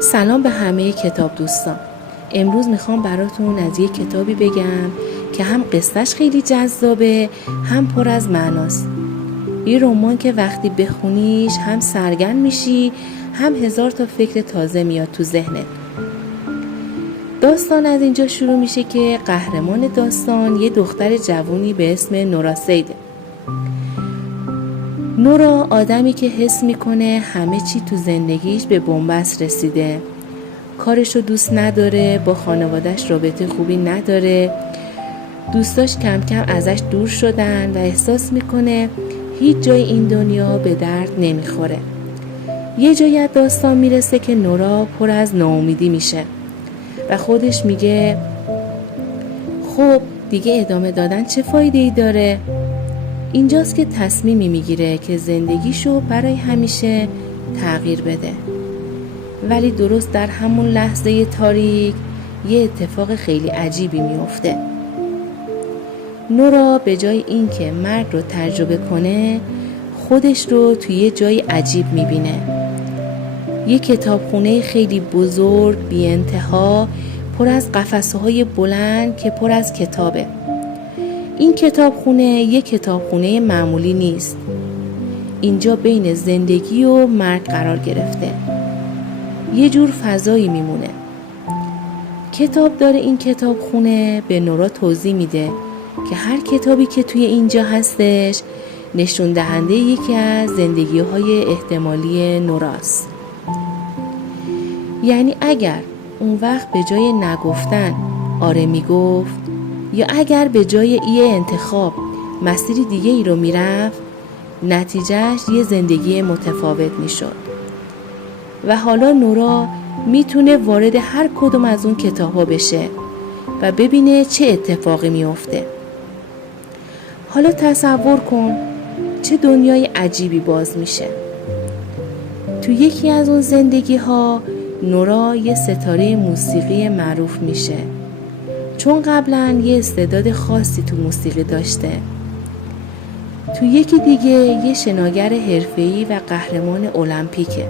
سلام به همه کتاب دوستان. امروز میخوام براتون از یک کتابی بگم که هم قصهش خیلی جذابه هم پر از معناست. یه رمان که وقتی بخونیش هم سرگرم میشی هم هزار تا فکر تازه میاد تو ذهنت. داستان از اینجا شروع میشه که قهرمان داستان یه دختر جوونی به اسم نورا سیده. نورا آدمی که حس میکنه همه چی تو زندگیش به بنبست رسیده، کارشو دوست نداره، با خانوادهش رابطه خوبی نداره، دوستاش کم کم ازش دور شدن و احساس میکنه هیچ جای این دنیا به درد نمیخوره. یه جایی از داستان میرسه که نورا پر از ناامیدی میشه و خودش میگه خب دیگه ادامه دادن چه فایده ای داره؟ اینجاست که تصمیمی میگیره که زندگیشو برای همیشه تغییر بده. ولی درست در همون لحظه تاریک یه اتفاق خیلی عجیبی میفته. نورا به جای اینکه مرگ رو تجربه کنه خودش رو توی یه جای عجیب میبینه. یه کتابخونه خیلی بزرگ بی انتها پر از قفسه‌های بلند که پر از کتابه. این کتابخونه یه کتابخونه معمولی نیست. اینجا بین زندگی و مرگ قرار گرفته. یه جور فضایی میمونه. کتابدار این کتابخونه به نورا توضیح میده که هر کتابی که توی اینجا هستش نشون دهنده یکی از زندگی‌های احتمالی نوراست. یعنی اگر اون وقت به جای نگفتن آره میگفت یا اگر به جای یه انتخاب مسیری دیگه ای رو میرفت، نتیجهش یه زندگی متفاوت میشد. و حالا نورا میتونه وارد هر کدوم از اون کتاب‌ها بشه و ببینه چه اتفاقی میفته. حالا تصور کن چه دنیای عجیبی باز میشه. تو یکی از اون زندگی‌ها نورا یه ستاره موسیقی معروف میشه، چون قبلا یه استعداد خاصی تو موسیقی داشته. تو یکی دیگه یه شناگر حرفه‌ای و قهرمان المپیکه.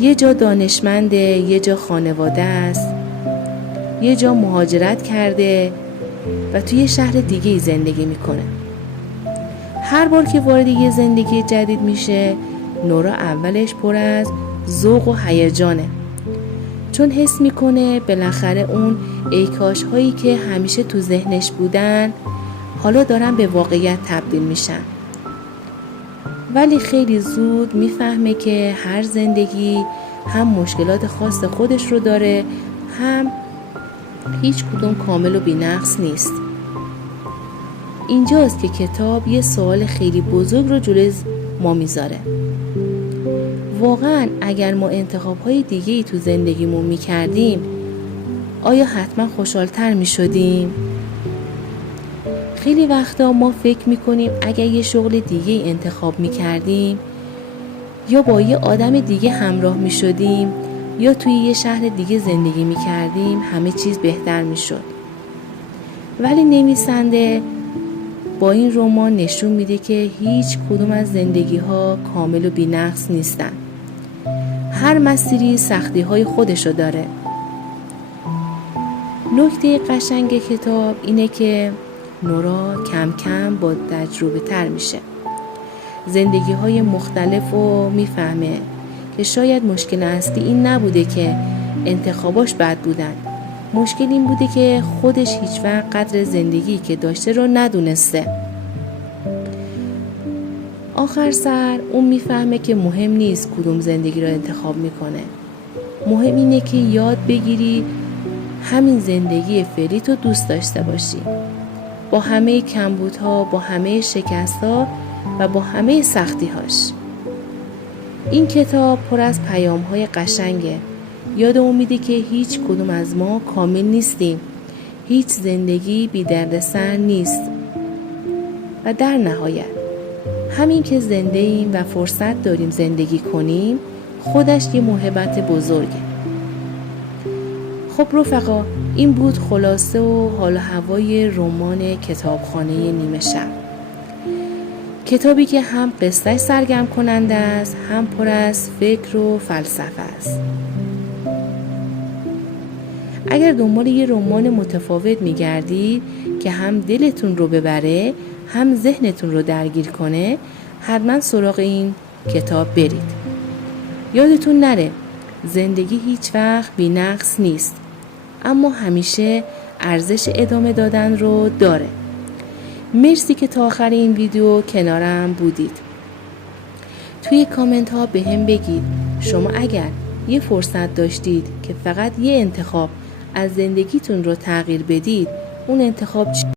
یه جا دانشمنده، یه جا خانواده است، یه جا مهاجرت کرده و توی یه شهر دیگه زندگی میکنه. هر بار که وارد یه زندگی جدید میشه نورا اولش پر از ذوق و هیجانه، چون حس میکنه بالاخره اون ایکاش هایی که همیشه تو ذهنش بودن حالا دارن به واقعیت تبدیل میشن. ولی خیلی زود میفهمه که هر زندگی هم مشکلات خاص خودش رو داره، هم هیچ کدوم کامل و بی‌نقص نیست. اینجاست که کتاب یه سوال خیلی بزرگ رو جلوی ما میذاره. واقعا اگر ما انتخاب‌های دیگه‌ای تو زندگیمون می‌کردیم آیا حتما خوشحال‌تر می‌شدیم؟ خیلی وقتا ما فکر می‌کنیم اگر یه شغل دیگه انتخاب می‌کردیم یا با یه آدم دیگه همراه می‌شدیم یا توی یه شهر دیگه زندگی می‌کردیم همه چیز بهتر می‌شد. ولی نویسنده با این رمان نشون میده که هیچ کدوم از زندگی‌ها کامل و بی‌نقص نیستن. هر مسیری سختی‌های خودشو داره. نکته قشنگ کتاب اینه که نورا کم کم با تجربه تر میشه. زندگی‌های مختلف رو میفهمه که شاید مشکل اصلی این نبوده که انتخاباش بد بودن. مشکل این بوده که خودش هیچ وقت قدر زندگی که داشته رو ندونسته. آخر سر اون میفهمه که مهم نیست کدوم زندگی رو انتخاب میکنه. مهم اینه که یاد بگیری همین زندگی فعلی تو دوست داشته باشی، با همه کمبودها، با همه شکستها و با همه سختی‌هاش. این کتاب پر از پیام‌های قشنگه. یادمون میده که هیچ کدوم از ما کامل نیستیم. هیچ زندگی بی دردسر نیست. و در نهایت همین که زنده ایم و فرصت داریم زندگی کنیم خودش یه موهبت بزرگه. خب رفقا، این بود خلاصه و حال و هوای رمان کتابخانه نیمه شب. کتابی که هم قصه‌اش سرگرم کننده است، هم پر از فکر و فلسفه است. اگر دنبال یه رمان متفاوت می‌گردید که هم دلتون رو ببره، هم ذهنتون رو درگیر کنه، حتما سراغ این کتاب برید. یادتون نره زندگی هیچ وقت بی‌نقص نیست، اما همیشه ارزش ادامه دادن رو داره. مرسی که تا آخر این ویدیو کنارم بودید. توی کامنت ها به هم بگید شما اگر یه فرصت داشتید که فقط یه انتخاب از زندگیتون رو تغییر بدید، اون انتخاب چی؟